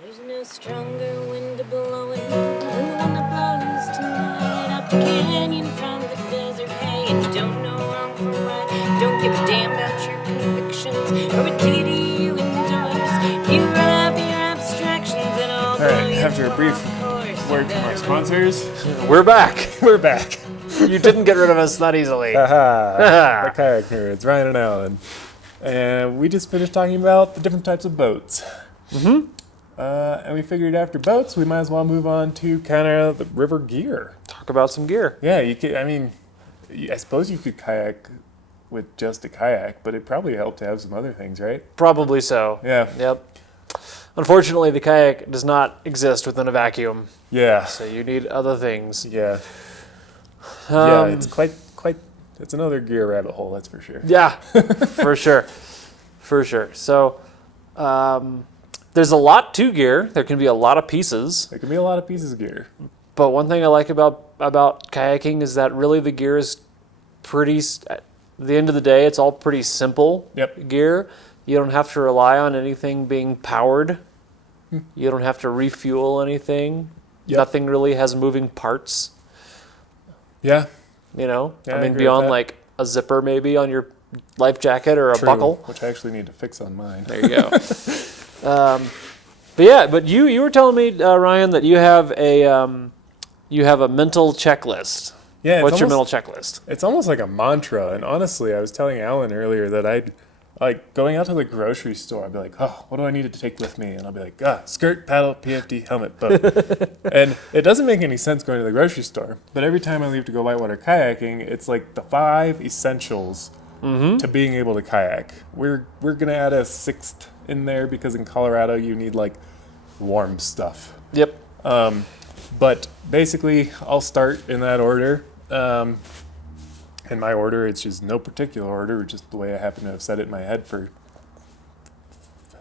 There's no stronger wind blowing than the one that blows tonight up the canyon from the desert. Hey, and you don't know wrong from right. Don't give a damn about your convictions or what deity you endorse. You wrap your abstractions and all. All right, after a brief word from our sponsors, We're back. we're back. You didn't get rid of us that easily. The Kayak Nerds, Ryan and Alan. And we just finished talking about the different types of boats. Mm-hmm. And we figured after boats, we might as well move on to kind of the river gear. Talk about some gear. Yeah, you could. I mean, I suppose you could kayak with just a kayak, but it probably helped to have some other things, right? Probably so. Yeah. Yep. Unfortunately, the kayak does not exist within a vacuum, Yeah. so you need other things. Yeah. It's quite. It's another gear rabbit hole, that's for sure. Yeah, for sure. For sure. So, there's a lot to gear. There can be a lot of pieces. There can be a lot of pieces of gear. But one thing I like about kayaking is that really the gear is at the end of the day, it's all pretty simple gear. You don't have to rely on anything being powered. You don't have to refuel anything. Yep. Nothing really has moving parts. Yeah. You know? Yeah, I I mean, agree beyond with that. like a zipper maybe on your life jacket or a True, buckle. which I actually need to fix on mine. There you go. But you were telling me, Ryan, that you have a mental checklist. Yeah. What's your mental checklist? It's almost like a mantra. And honestly, I was telling Alan earlier that I'd like going out to the grocery store. I'd be like, oh, what do I need to take with me? And I'll be like, skirt, paddle, PFD, helmet, boat. And it doesn't make any sense going to the grocery store. But every time I leave to go whitewater kayaking, it's like the 5 essentials to being able to kayak. We're gonna add a 6th in there because in Colorado you need like warm stuff. Yep. But basically, I'll start in that order. In my order, it's just no particular order, just the way I happen to have said it in my head for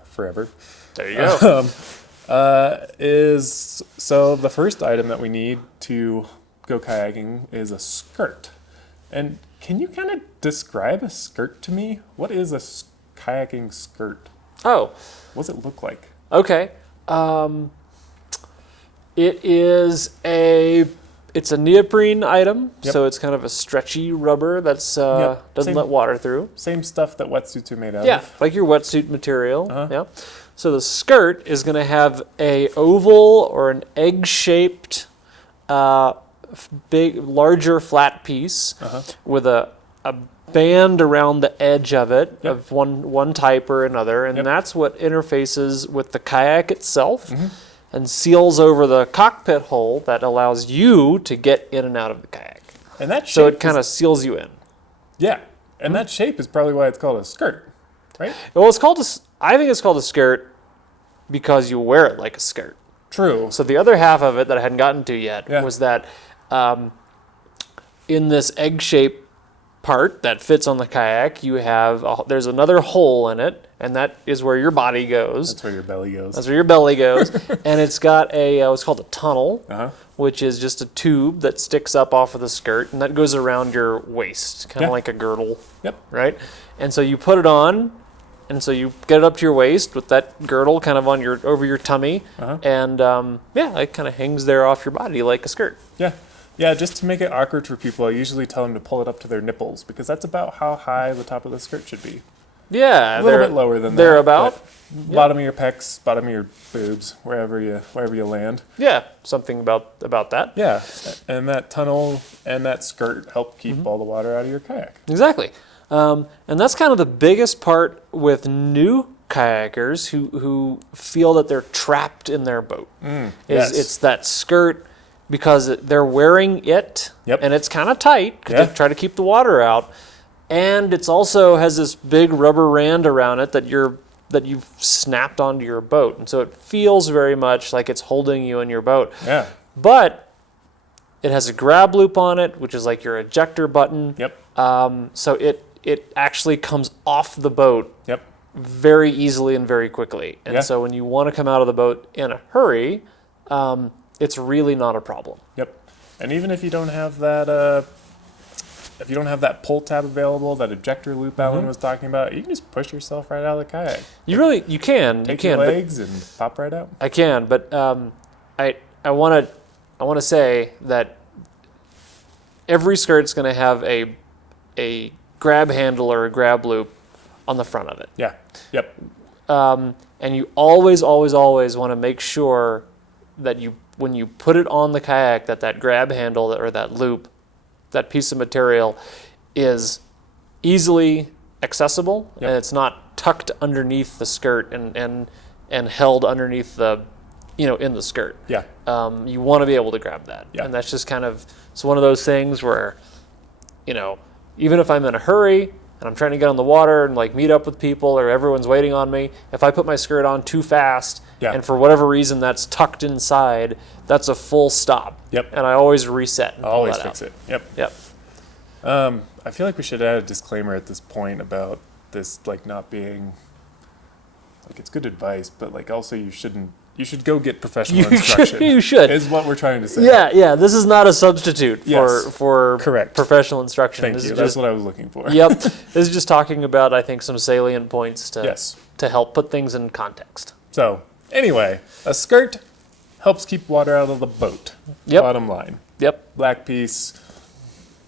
forever. There you go. So the first item that we need to go kayaking is a skirt. And can you kind of describe a skirt to me? What is a kayaking skirt? Oh, What does it look like? okay. It's a neoprene item, Yep. so it's kind of a stretchy rubber that's Yep. doesn't Same- let water through. Same stuff that wetsuits are made out Yeah, of. like your wetsuit material. Uh-huh. Yeah. So the skirt is going to have a oval or an egg-shaped, larger flat piece with a band around the edge of it of one type or another, and that's what interfaces with the kayak itself and seals over the cockpit hole that allows you to get in and out of the kayak. And that shape So it kind of seals you in. Yeah. And that shape is probably why it's called a skirt, right? Well, I think it's called a skirt because you wear it like a skirt. True. So the other half of it that I hadn't gotten to yet Yeah. was that in this egg-shaped part that fits on the kayak, there's another hole in it, and that is where your body goes. That's where your belly goes. That's where your belly goes, and it's got what's called a tunnel, which is just a tube that sticks up off of the skirt, and that goes around your waist, kind of like a girdle. Yep. Right? And so you put it on, and so you get it up to your waist with that girdle kind of over your tummy, and it kind of hangs there off your body like a skirt. Yeah. Yeah, just to make it awkward for people, I usually tell them to pull it up to their nipples because that's about how high the top of the skirt should be. Yeah, A little bit lower than that. They're about bottom of your pecs, bottom of your boobs, wherever you land. Yeah, something about that. Yeah, and that tunnel and that skirt help keep all the water out of your kayak. Exactly, and that's kind of the biggest part with new kayakers who feel that they're trapped in their boat. Yes. It's that skirt because they're wearing it, and it's kind of tight because they try to keep the water out, and it's also has this big rubber rand around it that you've snapped onto your boat, and so it feels very much like it's holding you in your boat. Yeah. But it has a grab loop on it, which is like your ejector button. Yep. So it actually comes off the boat Yep. very easily and very quickly. And so when you want to come out of the boat in a hurry, it's really not a problem. Yep. And even if you don't have that if you don't have that pull tab available, that ejector loop Alan was talking about, you can just push yourself right out of the kayak. You can. Take you your can, legs and pop right out. I can, but I want to say that every skirt's going to have a grab handle or a grab loop on the front of it. Yeah. Yep. And you always want to make sure that when you put it on the kayak, that grab handle or that loop, that piece of material, is easily accessible, Yep. and it's not tucked underneath the skirt and held underneath the, in the skirt. Yeah. You want to be able to grab that, Yeah. and that's just kind of, it's one of those things where, even if I'm in a hurry and I'm trying to get on the water and like meet up with people or everyone's waiting on me, if I put my skirt on too fast Yeah. and for whatever reason that's tucked inside, that's a full stop. Yep. And I always reset and pull Always that fix out. it. Yep. Yep. I feel like we should add a disclaimer at this point about this, like, not being, like, it's good advice, but like also you should go get professional instruction. You should. Is what we're trying to say. Yeah. This is not a substitute Yes. for Correct. professional instruction. Thank This you. is That's just, what I was looking for. yep. This is just talking about, I think, some salient points Yes. to help put things in context. So, anyway, a skirt helps keep water out of the boat. Yep. Bottom line. Yep. Black piece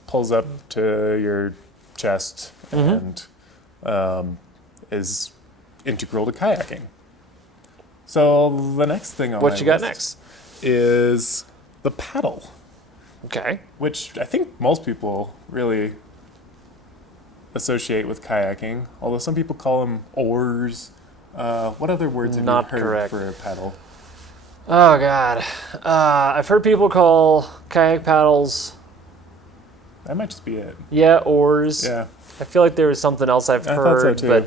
pulls up to your chest Mm-hmm. and is integral to kayaking. So the next thing on What my you got list next? is the paddle, Okay. which I think most people really associate with kayaking, although some people call them oars. What other words have Not you heard correct. for a paddle? Oh God, I've heard people call kayak paddles, That might just be it. oars. Yeah. I feel like there was something else I've I thought so, heard, too.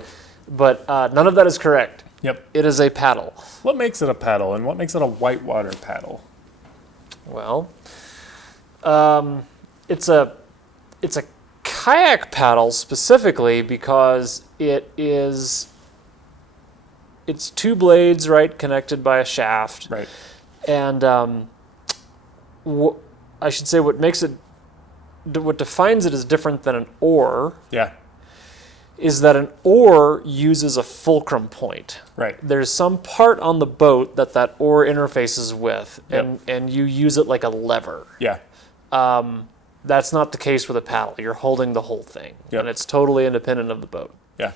but none of that is correct. Yep. It is a paddle. What makes it a paddle, and what makes it a whitewater paddle? Well, it's a kayak paddle specifically because it's two blades, right, connected by a shaft. Right. And I should say what defines it as different than an oar Yeah. is that an oar uses a fulcrum point. Right. There's some part on the boat that oar interfaces with, Yep. and you use it like a lever. Yeah. That's not the case with a paddle. You're holding the whole thing, Yep. and it's totally independent of the boat. Yeah.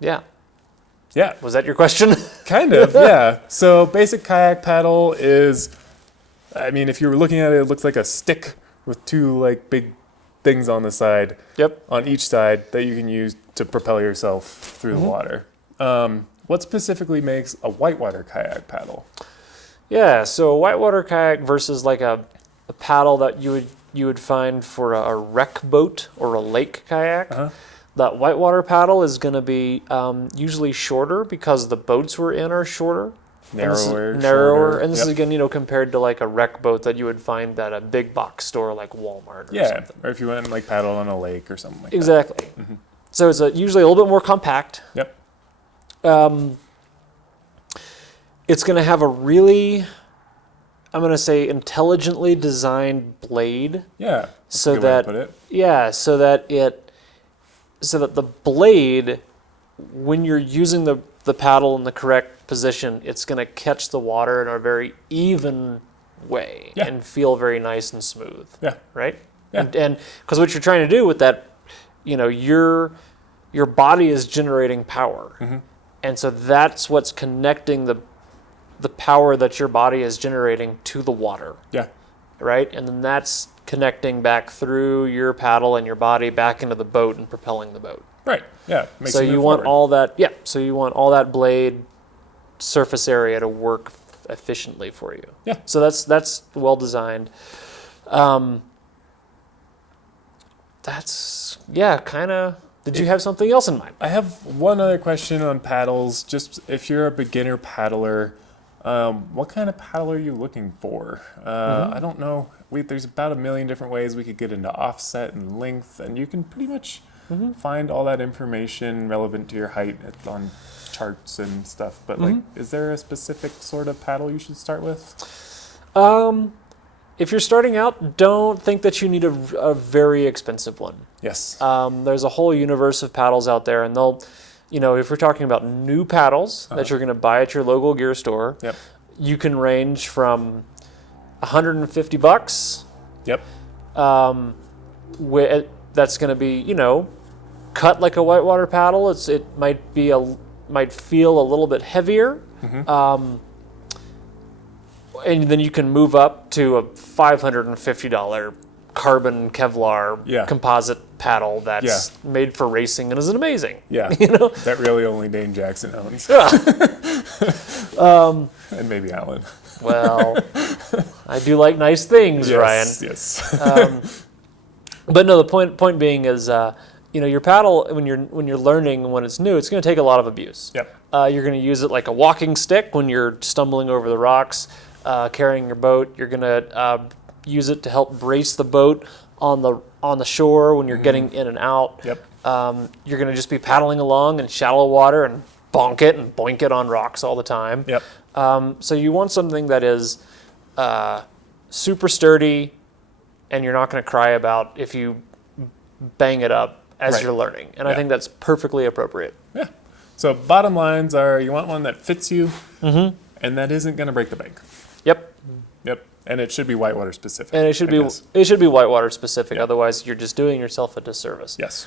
Yeah. Yeah. Was that your question? Kind of. Yeah. So basic kayak paddle is, I mean, if you were looking at it, it looks like a stick with two like big things on the side. Yep. On each side that you can use to propel yourself through the water. What specifically makes a whitewater kayak paddle? Yeah. So a whitewater kayak versus like a paddle that you would find for a wreck boat or a lake kayak. Uh-huh. That whitewater paddle is going to be usually shorter because the boats we're in are shorter. Narrower. Narrower. shorter. And this Yep. is again, compared to like a wreck boat that you would find at a big box store like Walmart or Yeah. something. Or if you went and like paddle on a lake or something like Exactly. Mm-hmm. So it's usually a little bit more compact. that. Yep. It's going to have a really, I'm going to say, intelligently designed blade. Yeah. That's So a good way to that put it. yeah, so that the blade, when you're using the paddle in the correct position, it's going to catch the water in a very even way Yeah. and feel very nice and smooth. Yeah. Right? Yeah. And because what you're trying to do with that, your body is generating power. Mm-hmm. And so that's what's connecting the power that your body is generating to the water, Yeah. right? And then that's connecting back through your paddle and your body back into the boat and propelling the boat. Right. Yeah. Makes So you you move want forward. all that, so you want all that blade surface area to work efficiently for you. Yeah. So that's well designed. That's kind of. Did you have something else in mind? I have one other question on paddles. Just if you're a beginner paddler, what kind of paddle are you looking for? I don't know. There's about 1 million different ways we could get into offset and length, and you can pretty much find all that information relevant to your height on charts and stuff. But like, is there a specific sort of paddle you should start with? if you're starting out, don't think that you need a very expensive one. Yes. There's a whole universe of paddles out there, and they'll, if we're talking about new paddles that you're going to buy at your local gear store, Yep. you can range from $150. Yep. That's going to be, cut like a whitewater paddle. It might feel a little bit heavier. And then you can move up to a $550 carbon Kevlar composite paddle that's made for racing and is amazing. Yeah. That really only Dane Jackson owns. And maybe Alan. Well, I do like nice things, Ryan. Yes. But no, the point being is, your paddle when you're learning, when it's new, it's going to take a lot of abuse. Yep. You're going to use it like a walking stick when you're stumbling over the rocks, carrying your boat. You're going to use it to help brace the boat on the shore when you're getting in and out. Yep. You're going to just be paddling along in shallow water and bonk it and boink it on rocks all the time. Yep. So you want something that is super sturdy, and you're not going to cry about if you bang it up as you're learning. And I think that's perfectly appropriate. Yeah. So bottom lines are, you want one that fits you, and that isn't going to break the bank. Yep. Yep. And it should be whitewater specific. And it should be whitewater specific. Yeah. Otherwise, you're just doing yourself a disservice. Yes.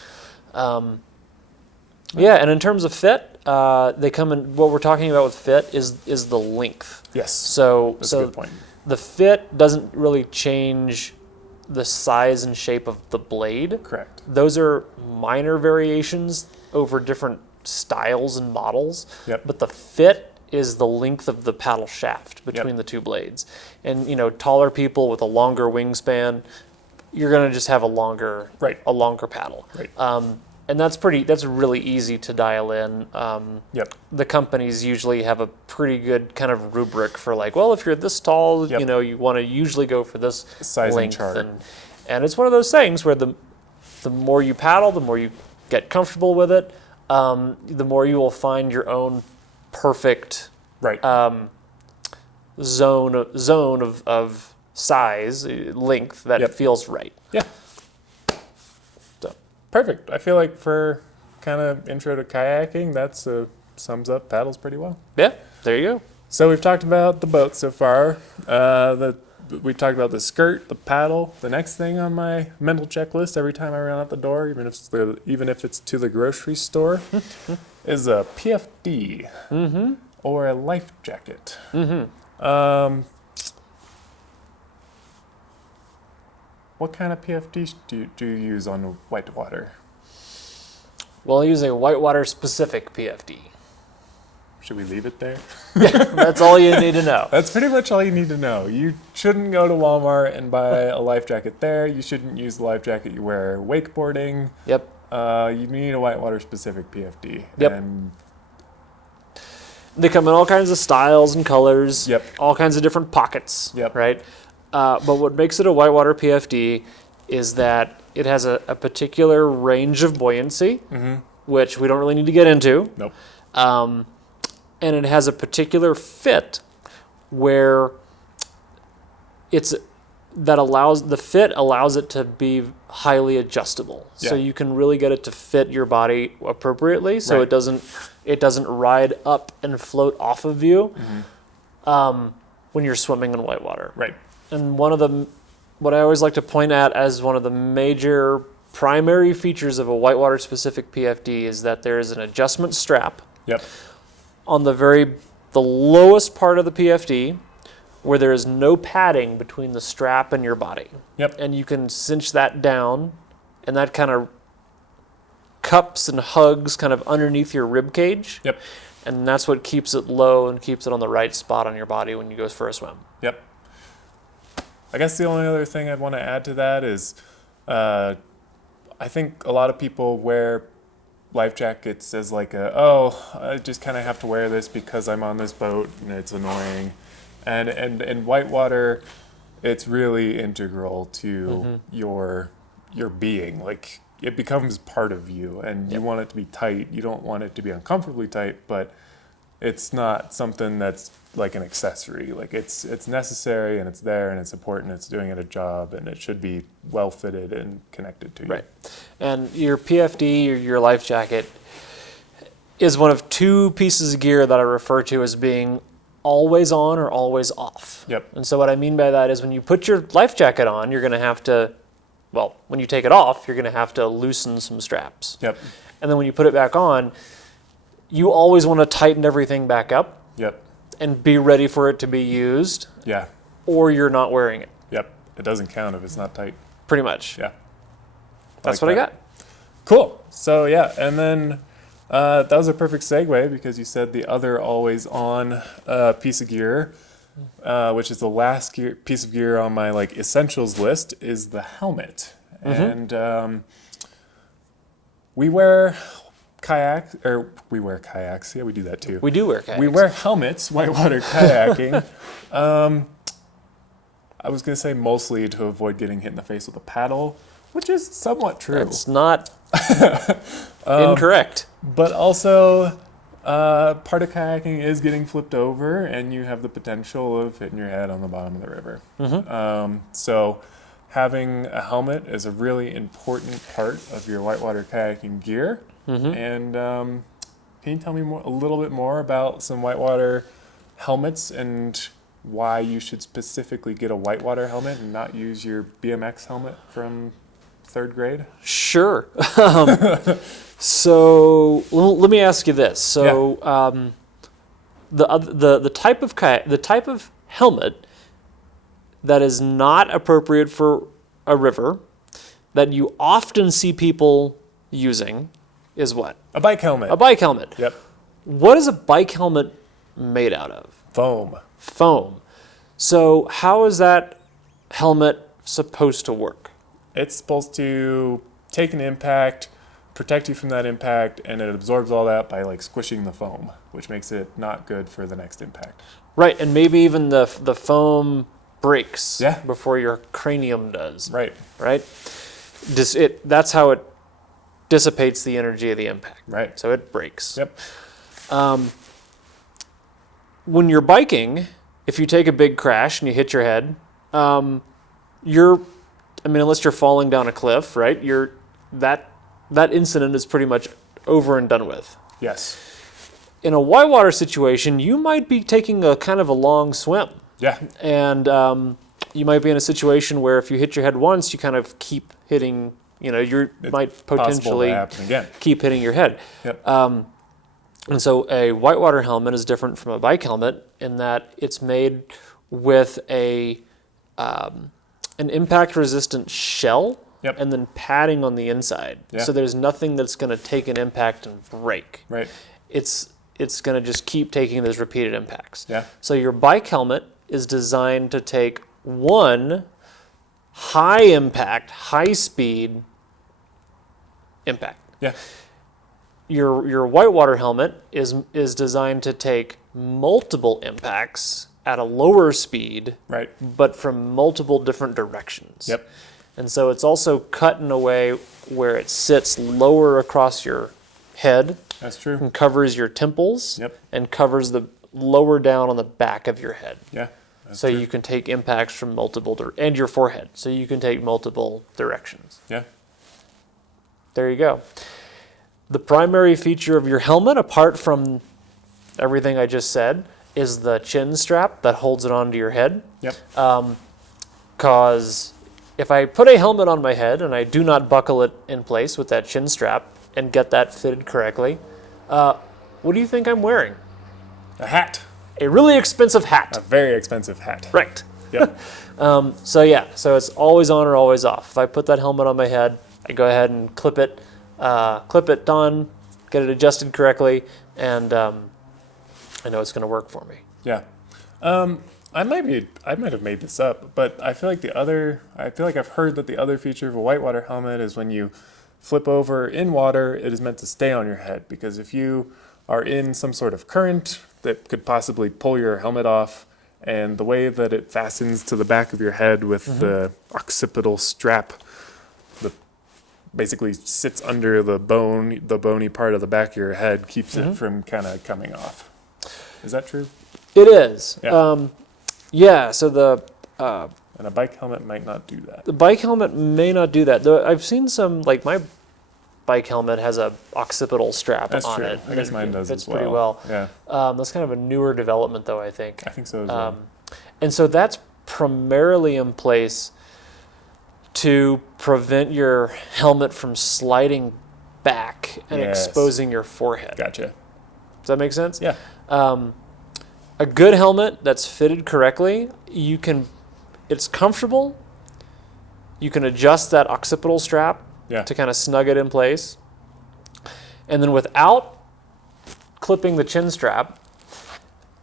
Yeah, and in terms of fit, they come in. What we're talking about with fit is the length. Yes. So That's a good point. The fit doesn't really change the size and shape of the blade. Correct. Those are minor variations over different styles and models. Yep. But the fit is the length of the paddle shaft between the two blades. And taller people with a longer wingspan, you're going to just have a longer paddle. Right. And that's really easy to dial in. The companies usually have a pretty good kind of rubric for like, well, if you're this tall, you want to usually go for this size length. and chart. And it's one of those things where the more you paddle, the more you get comfortable with it, the more you will find your own perfect zone of size, length that feels right. Yeah. Perfect. I feel like for kind of intro to kayaking, that's sums up paddles pretty well. Yeah, there you go. So we've talked about the boat so far. We've talked about the skirt, the paddle. The next thing on my mental checklist every time I run out the door, even if it's to the grocery store, is a PFD or a life jacket. What kind of PFD do you use on whitewater? Well, I use a whitewater specific PFD. Should we leave it there? That's all you need to know. That's pretty much all you need to know. You shouldn't go to Walmart and buy a life jacket there. You shouldn't use the life jacket you wear wakeboarding. Yep. You need a whitewater specific PFD. Yep. And they come in all kinds of styles and colors. Yep. All kinds of different pockets. Yep. Right. But what makes it a whitewater PFD is that it has a particular range of buoyancy, which we don't really need to get into. Nope. And it has a particular fit where the fit allows it to be highly adjustable. Yeah. So you can really get it to fit your body appropriately, so it doesn't ride up and float off of you when you're swimming in whitewater. Right. And what I always like to point at as one of the major primary features of a whitewater specific PFD is that there is an adjustment strap Yep. on the lowest part of the PFD where there is no padding between the strap and your body. Yep. And you can cinch that down, and that kind of cups and hugs kind of underneath your rib cage. Yep. And that's what keeps it low and keeps it on the right spot on your body when you go for a swim. Yep. I guess the only other thing I'd want to add to that is I think a lot of people wear life jackets as like I just kind of have to wear this because I'm on this boat and it's annoying. And in whitewater, it's really integral to your being. Like, it becomes part of you, and you want it to be tight. You don't want it to be uncomfortably tight, but it's not something that's like an accessory. Like it's necessary and it's there and it's important. It's doing it a job and it should be well fitted and connected to you. Right. And your PFD, your life jacket, is one of two pieces of gear that I refer to as being always on or always off. Yep. And so what I mean by that is when you put your life jacket on, you're going to have to, well, when you take it off, you're going to have to loosen some straps. Yep. And then when you put it back on, you always want to tighten everything back up Yep. and be ready for it to be used, Yeah. or you're not wearing it, Yep. It doesn't count if it's not tight. pretty much. Yeah. That's like what I that. got. Cool. So yeah, and then that was a perfect segue because you said the other always on piece of gear, which is the last piece of gear on my like essentials list, is the helmet. And we wear kayaks. Yeah, we do that too. We do wear kayaks. We wear helmets, whitewater kayaking. I was going to say mostly to avoid getting hit in the face with a paddle, which is somewhat true. That's not incorrect. But also, part of kayaking is getting flipped over, and you have the potential of hitting your head on the bottom of the river. So having a helmet is a really important part of your whitewater kayaking gear. And can you tell me a little bit more about some whitewater helmets and why you should specifically get a whitewater helmet and not use your BMX helmet from 3rd grade? Sure. So let me ask you this. So the type of helmet that is not appropriate for a river that you often see people using is what? A bike helmet. A bike helmet. Yep. What is a bike helmet made out of? Foam. Foam. So how is that helmet supposed to work? It's supposed to take an impact, protect you from that impact, and it absorbs all that by like squishing the foam, which makes it not good for the next impact. Right, and maybe even the foam breaks Yeah. before your cranium does. Right. Right? That's how it dissipates the energy of the impact. Right. So it breaks. Yep. When you're biking, if you take a big crash and you hit your head, unless you're falling down a cliff, right? That incident is pretty much over and done with. Yes. In a whitewater situation, you might be taking a kind of a long swim. Yeah. And you might be in a situation where if you hit your head once, you kind of keep hitting, you might Possible to potentially happen again. keep hitting your head. Yep. And so a whitewater helmet is different from a bike helmet in that it's made with an impact-resistant shell Yep. and then padding on the inside. Yeah. So there's nothing that's going to take an impact and break. Right. It's going to just keep taking those repeated impacts. Yeah. So your bike helmet is designed to take one high impact, high speed impact. Yeah. Your whitewater helmet is designed to take multiple impacts at a lower speed, Right. but from multiple different directions. Yep. And so it's also cut in a way where it sits lower across your head That's true. and covers your temples. Yep. And covers the lower down on the back of your head. Yeah. That's So true. you can take impacts from and your forehead. So you can take multiple directions. Yeah. There you go. The primary feature of your helmet, apart from everything I just said, is the chin strap that holds it onto your head. Yep. Because if I put a helmet on my head and I do not buckle it in place with that chin strap and get that fitted correctly, what do you think I'm wearing? A hat. A really expensive hat. A very expensive hat. Right. Yep. So it's always on or always off. If I put that helmet on my head, I go ahead and clip it on, get it adjusted correctly, and I know it's going to work for me. Yeah. I might have made this up, but I feel like I've heard that the other feature of a whitewater helmet is when you flip over in water, it is meant to stay on your head, because if you are in some sort of current that could possibly pull your helmet off, and the way that it fastens to the back of your head with the occipital strap that basically sits under the bony part of the back of your head keeps it from kind of coming off. Is that true? It is. Yeah. Yeah. So And a bike helmet might not do that. the bike helmet may not do that. Though I've seen some, like my bike helmet has a occipital strap That's on true. it. I guess mine does fits as well. pretty well. Yeah, That's kind of a newer development, though, I think. I think so as well. And so that's primarily in place to prevent your helmet from sliding back and Yes. exposing your forehead. Gotcha. Does that make sense? Yeah. A good helmet that's fitted correctly, it's comfortable. You can adjust that occipital strap Yeah. to kind of snug it in place. And then without clipping the chin strap,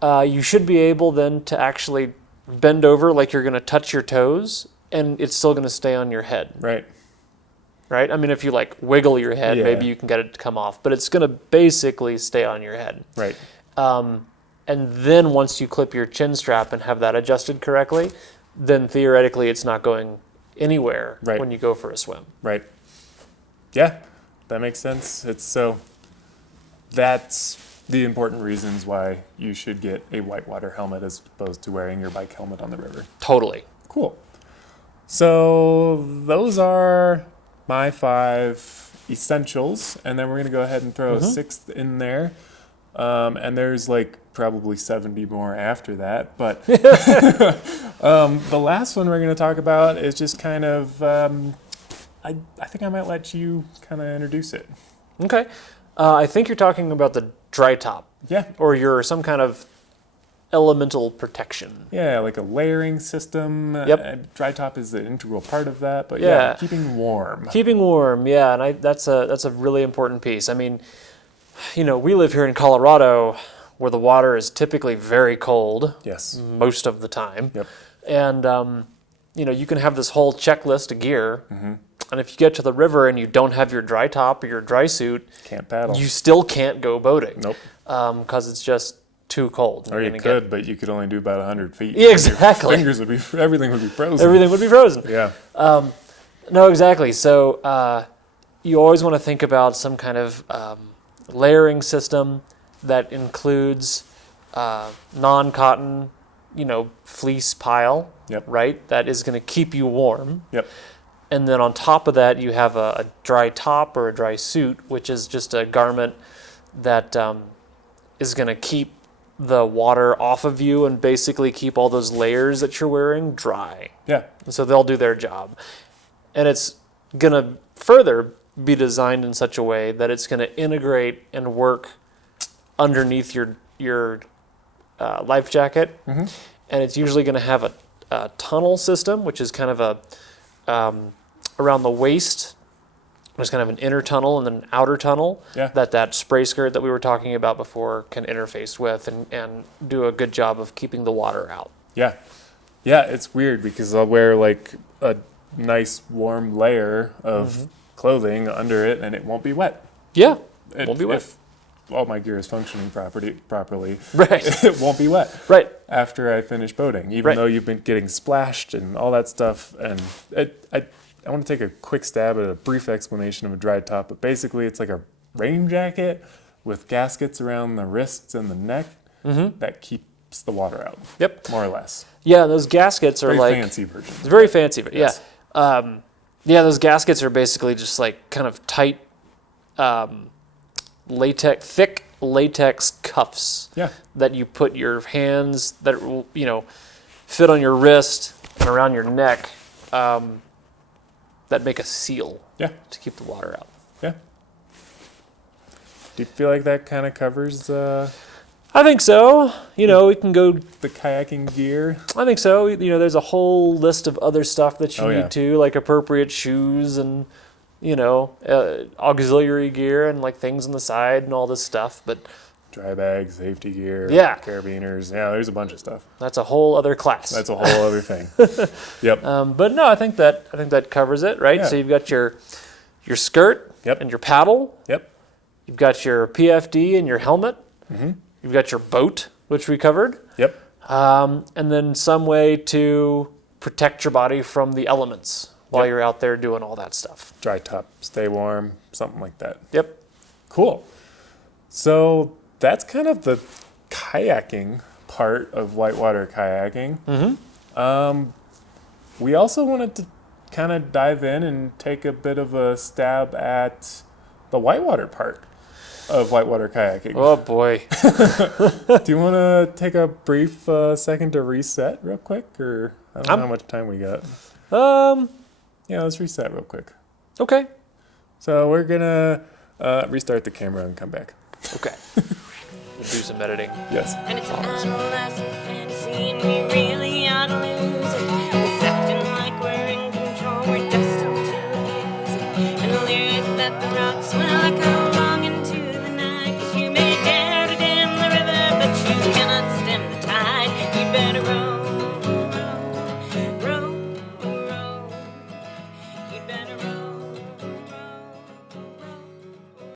you should be able then to actually bend over like you're going to touch your toes, and it's still going to stay on your head, Right. right? I mean, if you like wiggle your head, Yeah. maybe you can get it to come off, but it's going to basically stay on your head. Right. And then once you clip your chin strap and have that adjusted correctly, then theoretically it's not going anywhere Right. when you go for a swim. Right. Yeah, that makes sense. That's the important reasons why you should get a whitewater helmet as opposed to wearing your bike helmet on the river. Totally. Cool. So those are my 5 essentials, and then we're gonna go ahead and throw a 6th in there. And there's like probably 70 more after that, but the last one we're going to talk about is just kind of, I think I might let you kind of introduce it. Okay. I think you're talking about the dry top, Yeah. or some kind of elemental protection. Yeah, like a layering system. Yep. Dry top is the integral part of that, but Yeah. keeping warm. Keeping warm, yeah, and that's a really important piece. I mean, we live here in Colorado where the water is typically very cold Yes. most of the time. Yep. And, you can have this whole checklist of gear. And if you get to the river and you don't have your dry top or your dry suit, Can't paddle. you still can't go boating. Nope. Because it's just too cold. Or You're you gonna could, but you could only do about 100 feet. Yeah, exactly. Your fingers everything would be frozen. Everything would be frozen. Yeah. No, exactly. So you always want to think about some kind of layering system that includes non-cotton, fleece pile, Yep. right? That is going to keep you warm. Yep. And then on top of that, you have a dry top or a dry suit, which is just a garment that is going to keep the water off of you and basically keep all those layers that you're wearing dry. Yeah. And so they'll do their job. And it's going to further be designed in such a way that it's going to integrate and work underneath your life jacket. And it's usually going to have a tunnel system, which is kind of around the waist. There's kind of an inner tunnel and then an outer tunnel Yeah. that spray skirt that we were talking about before can interface with and do a good job of keeping the water out. Yeah. Yeah, it's weird because I'll wear like a nice warm layer of clothing under it and it won't be wet. Yeah, won't be wet. If all my gear is functioning properly, Right. it won't be wet Right. after I finish boating, even Right. though you've been getting splashed and all that stuff. And I want to take a quick stab at a brief explanation of a dry top, but basically it's like a rain jacket with gaskets around the wrists and the neck that keeps the water out. Yep. More or less. Yeah, those gaskets are Very like fancy version. it's very fancy, but Yes. yeah. Yeah, those gaskets are basically just like kind of tight thick latex cuffs Yeah. that you put your hands that will, fit on your wrist and around your neck that make a seal Yeah. to keep the water out. Yeah. Do you feel like that kind of covers I think so. We can go. the kayaking gear? I think so. There's a whole list of other stuff that you Oh, need yeah. too, like appropriate shoes and auxiliary gear and like things on the side and all this stuff. But Dry bags, safety gear, Yeah. carabiners. Yeah, there's a bunch of stuff. that's a whole other class. That's a whole other thing. Yep. But no, I think that covers it, right? Yeah. So you've got your skirt Yep. and your paddle. Yep. You've got your PFD and your helmet. You've got your boat, which we covered. Yep. And then some way to protect your body from the elements while Yep. you're out there doing all that stuff. Dry top, stay warm, something like that. Yep. Cool. So that's kind of the kayaking part of whitewater kayaking. Mm-hmm. We also wanted to kind of dive in and take a bit of a stab at the whitewater part of whitewater kayaking. Oh boy. Do you want to take a brief second to reset real quick, or I don't know how much time we got? Yeah, let's reset real quick. Okay. So we're gonna restart the camera and come back. Okay. We'll do some editing. Yes. And it's an adolescent fantasy, and we realize